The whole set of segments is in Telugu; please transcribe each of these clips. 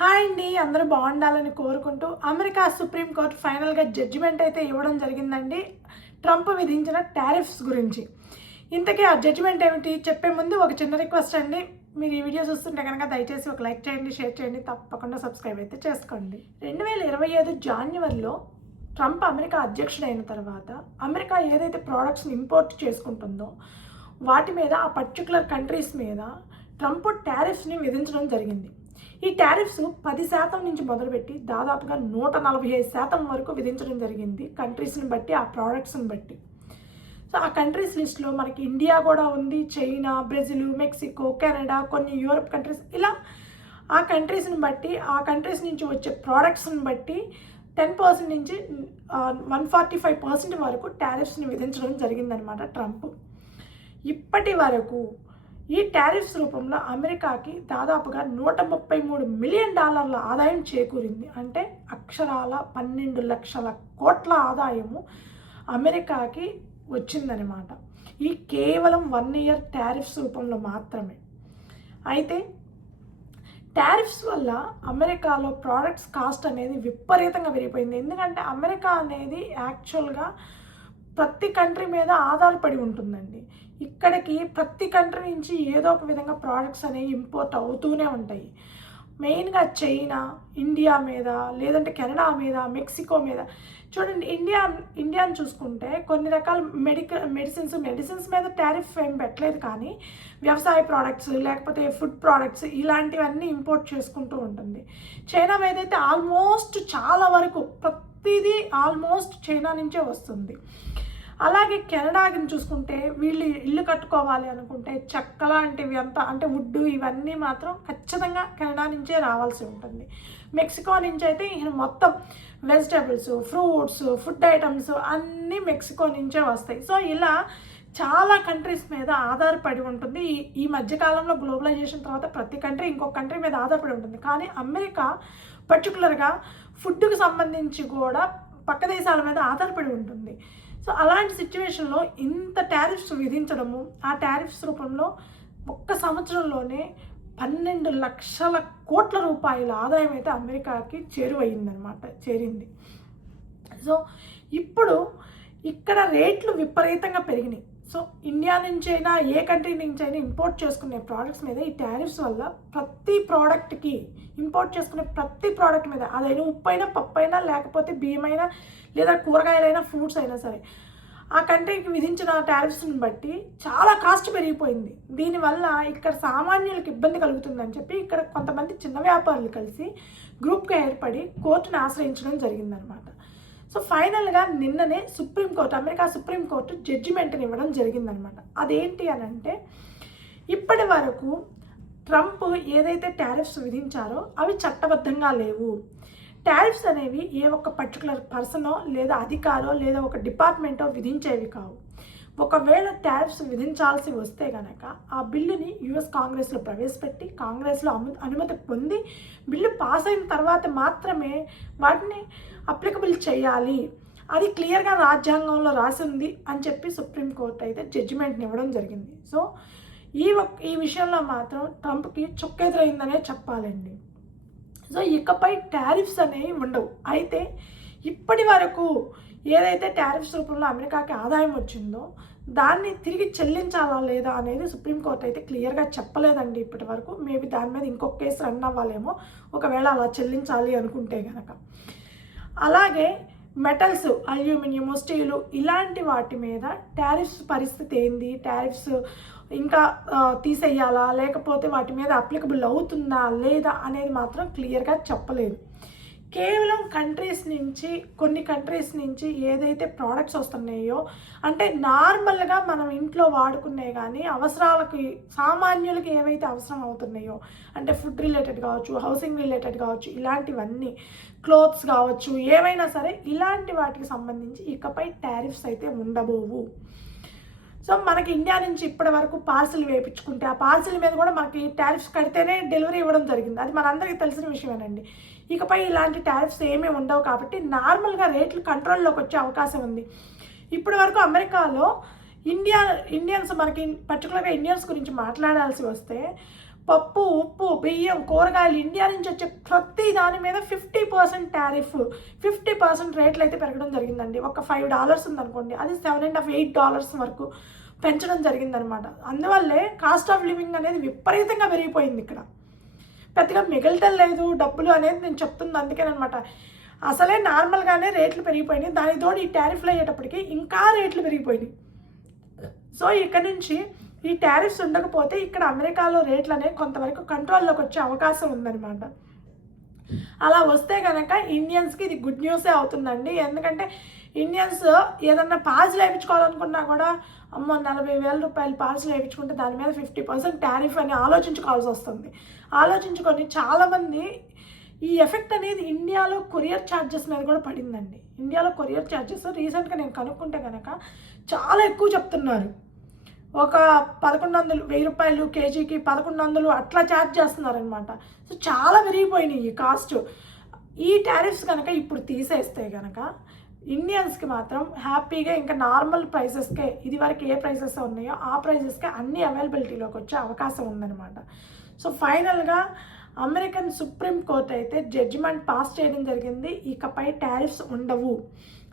హాయ్ అండి, అందరూ బాగుండాలని కోరుకుంటూ అమెరికా సుప్రీంకోర్టు ఫైనల్గా జడ్జిమెంట్ అయితే ఇవ్వడం జరిగిందండి ట్రంప్ విధించిన టారిఫ్స్ గురించి. ఇంతకీ ఆ జడ్జిమెంట్ ఏమిటి చెప్పే ముందు ఒక చిన్న రిక్వెస్ట్ అండి. మీరు ఈ వీడియో చూస్తుంటే కనుక దయచేసి ఒక లైక్ చేయండి, షేర్ చేయండి, తప్పకుండా సబ్స్క్రైబ్ అయితే చేసుకోండి. 2025 జాన్యువరిలో ట్రంప్ అమెరికా అధ్యక్షుడైన తర్వాత అమెరికా ఏదైతే ప్రోడక్ట్స్ని ఇంపోర్ట్ చేసుకుంటుందో వాటి మీద, ఆ పర్టికులర్ కంట్రీస్ మీద ట్రంప్ టారిఫ్స్ని విధించడం జరిగింది. ఈ టారిఫ్స్ 10% నుంచి మొదలుపెట్టి దాదాపుగా 145% వరకు విధించడం జరిగింది కంట్రీస్ని బట్టి, ఆ ప్రోడక్ట్స్ని బట్టి. సో ఆ కంట్రీస్ లిస్ట్లో మనకి ఇండియా కూడా ఉంది, చైనా, బ్రెజిల్, మెక్సికో, కెనడా, కొన్ని యూరప్ కంట్రీస్, ఇలా ఆ కంట్రీస్ని బట్టి, ఆ కంట్రీస్ నుంచి వచ్చే ప్రోడక్ట్స్ని బట్టి 10% నుంచి 145% వరకు టారిఫ్స్ని విధించడం జరిగిందనమాట ట్రంప్. ఇప్పటి వరకు ఈ టారిఫ్స్ రూపంలో అమెరికాకి దాదాపుగా $133 మిలియన్ ఆదాయం చేకూరింది. అంటే అక్షరాల 12 లక్షల కోట్ల ఆదాయము అమెరికాకి వచ్చిందనమాట. ఈ కేవలం 1 ఇయర్ టారిఫ్స్ రూపంలో మాత్రమే. అయితే టారిఫ్స్ వల్ల అమెరికాలో ప్రోడక్ట్స్ కాస్ట్ అనేది విపరీతంగా పెరిగిపోయింది. ఎందుకంటే అమెరికా అనేది యాక్చువల్గా ప్రతి కంట్రీ మీద ఆధారపడి ఉంటుందండి. ఇక్కడికి ప్రతి కంట్రీ నుంచి ఏదో ఒక విధంగా ప్రోడక్ట్స్ అనేవి ఇంపోర్ట్ అవుతూనే ఉంటాయి. మెయిన్గా చైనా, ఇండియా మీద, లేదంటే కెనడా మీద, మెక్సికో మీద. చూడండి, ఇండియాని చూసుకుంటే కొన్ని రకాల మెడిసిన్స్ మీద టారిఫ్ ఏం పెట్టలేదు, కానీ వ్యవసాయ ప్రోడక్ట్స్, లేకపోతే ఫుడ్ ప్రోడక్ట్స్, ఇలాంటివన్నీ ఇంపోర్ట్ చేసుకుంటూ ఉంటుంది. చైనా మీద అయితే ఆల్మోస్ట్ చాలా వరకు ప్రతిదీ ఆల్మోస్ట్ చైనా నుంచే వస్తుంది. అలాగే కెనడాకి చూసుకుంటే వీళ్ళు ఇల్లు కట్టుకోవాలి అనుకుంటే చెక్క లాంటివి అంతా, అంటే వుడ్, ఇవన్నీ మాత్రం ఖచ్చితంగా కెనడా నుంచే రావాల్సి ఉంటుంది. మెక్సికో నుంచి అయితే మొత్తం వెజిటబుల్స్, ఫ్రూట్స్, ఫుడ్ ఐటమ్స్ అన్నీ మెక్సికో నుంచే వస్తాయి. సో ఇలా చాలా కంట్రీస్ మీద ఆధారపడి ఉంటుంది. ఈ మధ్యకాలంలో గ్లోబలైజేషన్ తర్వాత ప్రతి కంట్రీ ఇంకొక కంట్రీ మీద ఆధారపడి ఉంటుంది. కానీ అమెరికా పర్టికులర్గా ఫుడ్కి సంబంధించి కూడా పక్క దేశాల మీద ఆధారపడి ఉంటుంది. సో అలాంటి సిచ్యువేషన్లో ఇంత టారిఫ్స్ విధించడము, ఆ టారిఫ్స్ రూపంలో ఒక్క సంవత్సరంలోనే 12 లక్షల కోట్ల రూపాయల ఆదాయం అయితే అమెరికాకి చేరింది. సో ఇప్పుడు ఇక్కడ రేట్లు విపరీతంగా పెరిగినాయి. సో ఇండియా నుంచైనా, ఏ కంట్రీ నుంచైనా ఇంపోర్ట్ చేసుకునే ప్రోడక్ట్స్ మీద ఈ టారిఫ్స్ వల్ల ప్రతి ప్రోడక్ట్కి, ఇంపోర్ట్ చేసుకునే ప్రతి ప్రోడక్ట్ మీద, అదైనా ఉప్పు అయినా, పప్పు అయినా, లేకపోతే బియ్యం అయినా, లేదా కూరగాయలైనా, ఫ్రూట్స్ అయినా సరే, ఆ కంట్రీకి విధించిన టారిఫ్స్ని బట్టి చాలా కాస్ట్ పెరిగిపోయింది. దీనివల్ల ఇక్కడ సామాన్యులకు ఇబ్బంది కలుగుతుందని చెప్పి ఇక్కడ కొంతమంది చిన్న వ్యాపారులు కలిసి గ్రూప్గా ఏర్పడి కోర్టును ఆశ్రయించడం జరిగిందనమాట. సో ఫైనల్గా నిన్ననే అమెరికా సుప్రీంకోర్టు జడ్జిమెంట్ని ఇవ్వడం జరిగిందనమాట. అదేంటి అని అంటే, ఇప్పటి వరకు ట్రంప్ ఏదైతే టారిఫ్స్ విధించారో అవి చట్టబద్ధంగా లేవు. టారిఫ్స్ అనేవి ఏ ఒక్క పర్టికులర్ పర్సనో, లేదా అధికారో, లేదా ఒక డిపార్ట్మెంటో విధించేవి కావు. ఒకవేళ టారిఫ్స్ విధించాల్సి వస్తే కనుక ఆ బిల్లుని యుఎస్ కాంగ్రెస్లో ప్రవేశపెట్టి, కాంగ్రెస్లో అనుమతి పొంది, బిల్లు పాస్ అయిన తర్వాత మాత్రమే వాటిని అప్లికబుల్ చేయాలి. అది క్లియర్గా రాజ్యాంగంలో రాసి ఉంది అని చెప్పి సుప్రీంకోర్టు అయితే జడ్జిమెంట్ని ఇవ్వడం జరిగింది. సో ఈ విషయంలో మాత్రం ట్రంప్కి చుక్కెదురైందనే చెప్పాలండి. సో ఇకపై టారిఫ్స్ అనేవి ఉండవు. అయితే ఇప్పటి వరకు ఏదైతే టారిఫ్స్ రూపంలో అమెరికాకి ఆదాయం వచ్చిందో దాన్ని తిరిగి చెల్లించాలా లేదా అనేది సుప్రీంకోర్టు అయితే క్లియర్గా చెప్పలేదండి ఇప్పటి వరకు. మేబీ దాని మీద ఇంకొక కేసు రన్ అవ్వాలేమో, ఒకవేళ అలా చెల్లించాలి అనుకుంటే కనుక. అలాగే మెటల్స్, అల్యూమినియం, స్టీలు, ఇలాంటి వాటి మీద టారిఫ్స్ పరిస్థితి ఏంది, టారిఫ్స్ ఇంకా తీసేయాలా, లేకపోతే వాటి మీద అప్లికబుల్ అవుతుందా లేదా అనేది మాత్రం క్లియర్గా చెప్పలేదు. కేవలం కొన్ని కంట్రీస్ నుంచి ఏదైతే ప్రోడక్ట్స్ వస్తున్నాయో, అంటే నార్మల్గా మనం ఇంట్లో వాడుకునే కానీ అవసరాలకి, సామాన్యులకి ఏవైతే అవసరం అవుతున్నాయో, అంటే ఫుడ్ రిలేటెడ్ కావచ్చు, హౌసింగ్ రిలేటెడ్ కావచ్చు, ఇలాంటివన్నీ, క్లోత్స్ కావచ్చు, ఏవైనా సరే ఇలాంటి వాటికి సంబంధించి ఇకపై టారిఫ్స్ అయితే ఉండబోవు. సో మనకి ఇండియా నుంచి ఇప్పటి వరకు పార్సిల్ వేయించుకుంటే ఆ పార్సిల్ మీద కూడా మనకి టారిఫ్స్ కడితేనే డెలివరీ ఇవ్వడం జరిగింది. అది మనందరికీ తెలిసిన విషయమేనండి. ఇకపై ఇలాంటి టారిఫ్స్ ఏమీ ఉండవు కాబట్టి నార్మల్గా రేట్లు కంట్రోల్లోకి వచ్చే అవకాశం ఉంది. ఇప్పటి వరకు అమెరికాలో ఇండియన్స్, మనకి పర్టికులర్గా ఇండియన్స్ గురించి మాట్లాడాల్సి వస్తే, పప్పు, ఉప్పు, బియ్యం, కూరగాయలు ఇండియా నుంచి వచ్చే ప్రతి దాని మీద 50% టారిఫ్, 50% రేట్లు అయితే పెరగడం జరిగిందండి. ఒక $5 ఉందనుకోండి, అది $7.5, $8 వరకు పెంచడం జరిగిందనమాట. అందువల్లే కాస్ట్ ఆఫ్ లివింగ్ అనేది విపరీతంగా పెరిగిపోయింది ఇక్కడ. పెద్దగా మిగలటం లేదు డబ్బులు అనేది నేను చెప్తుంది అందుకేనమాట. అసలే నార్మల్గానే రేట్లు పెరిగిపోయినాయి, దానికి తోడు ఈ టారిఫ్లు అయ్యేటప్పటికి ఇంకా రేట్లు పెరిగిపోయినాయి. సో ఇక్కడ నుంచి ఈ టారిఫ్స్ ఉండకపోతే ఇక్కడ అమెరికాలో రేట్లు అనేవి కొంతవరకు కంట్రోల్లోకి వచ్చే అవకాశం ఉందన్నమాట. అలా వస్తే కనుక ఇండియన్స్కి ఇది గుడ్ న్యూసే అవుతుందండి. ఎందుకంటే ఇండియన్స్ ఏదన్నా పార్సిల్ వేయించుకోవాలనుకున్నా కూడా అమ్మో $40,000 పార్సిల్ వేయించుకుంటే దాని మీద 50% టారిఫ్ అని ఆలోచించుకోవాల్సి వస్తుంది. ఆలోచించుకొని చాలామంది ఈ ఎఫెక్ట్ అనేది ఇండియాలో కొరియర్ ఛార్జెస్ మీద కూడా పడిందండి. ఇండియాలో కొరియర్ ఛార్జెస్ రీసెంట్గా నేను కనుక్కుంటే కనుక చాలా ఎక్కువ చెప్తున్నారు. ఒక $1,100 కేజీకి 1,100 అట్లా ఛార్జ్ చేస్తున్నారనమాట. సో చాలా పెరిగిపోయినాయి ఈ కాస్ట్. ఈ టారిఫ్స్ కనుక ఇప్పుడు తీసేస్తే కనుక ఇండియన్స్కి మాత్రం హ్యాపీగా ఇంకా నార్మల్ ప్రైసెస్కే, ఇది వరకు ఏ ప్రైసెస్ ఉన్నాయో ఆ ప్రైసెస్కే అన్ని అవైలబిలిటీలోకి వచ్చే అవకాశం ఉందన్నమాట. సో ఫైనల్గా అమెరికన్ సుప్రీం కోర్ట్ అయితే జడ్జిమెంట్ పాస్ చేయడం జరిగింది, ఇకపై టారిఫ్స్ ఉండవు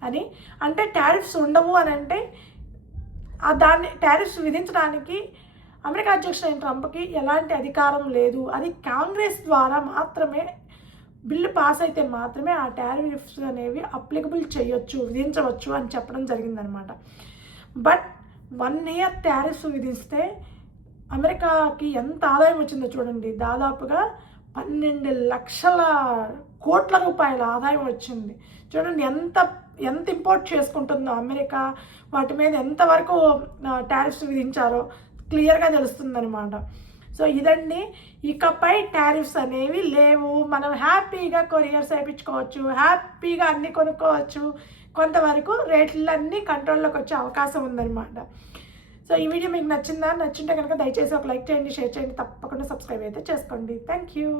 అని. అంటే టారిఫ్స్ ఉండవు అని అంటే దాన్ని టారిఫ్స్ విధించడానికి అమెరికా అధ్యక్షుడైన ట్రంప్కి ఎలాంటి అధికారం లేదు. అది కాంగ్రెస్ ద్వారా మాత్రమే బిల్లు పాస్ అయితే మాత్రమే ఆ టారిఫ్స్ అనేవి అప్లికబుల్ చేయొచ్చు, విధించవచ్చు అని చెప్పడం జరిగిందనమాట. బట్ 1 year టారిఫ్స్ విధిస్తే అమెరికాకి ఎంత ఆదాయం వచ్చిందో చూడండి. దాదాపుగా 12 లక్షల కోట్ల రూపాయల ఆదాయం వచ్చింది. చూడండి ఎంత ఇంపోర్ట్ చేసుకుంటుందో అమెరికా, వాటి మీద ఎంతవరకు టారిఫ్స్ విధించారో క్లియర్గా తెలుస్తుందనమాట. సో ఇదండి, ఇకపై టారిఫ్స్ అనేవి లేవు. మనం హ్యాపీగా కొరియర్స్ వేయించుకోవచ్చు, హ్యాపీగా అన్నీ కొనుక్కోవచ్చు. కొంతవరకు రేట్లన్నీ కంట్రోల్లోకి వచ్చే అవకాశం ఉందన్నమాట. సో ఈ వీడియో మీకు నచ్చిందా? నచ్చింటే కనుక దయచేసి ఒక లైక్ చేయండి, షేర్ చేయండి, తప్పకుండా సబ్స్క్రైబ్ అయితే చేసుకోండి. Thank you.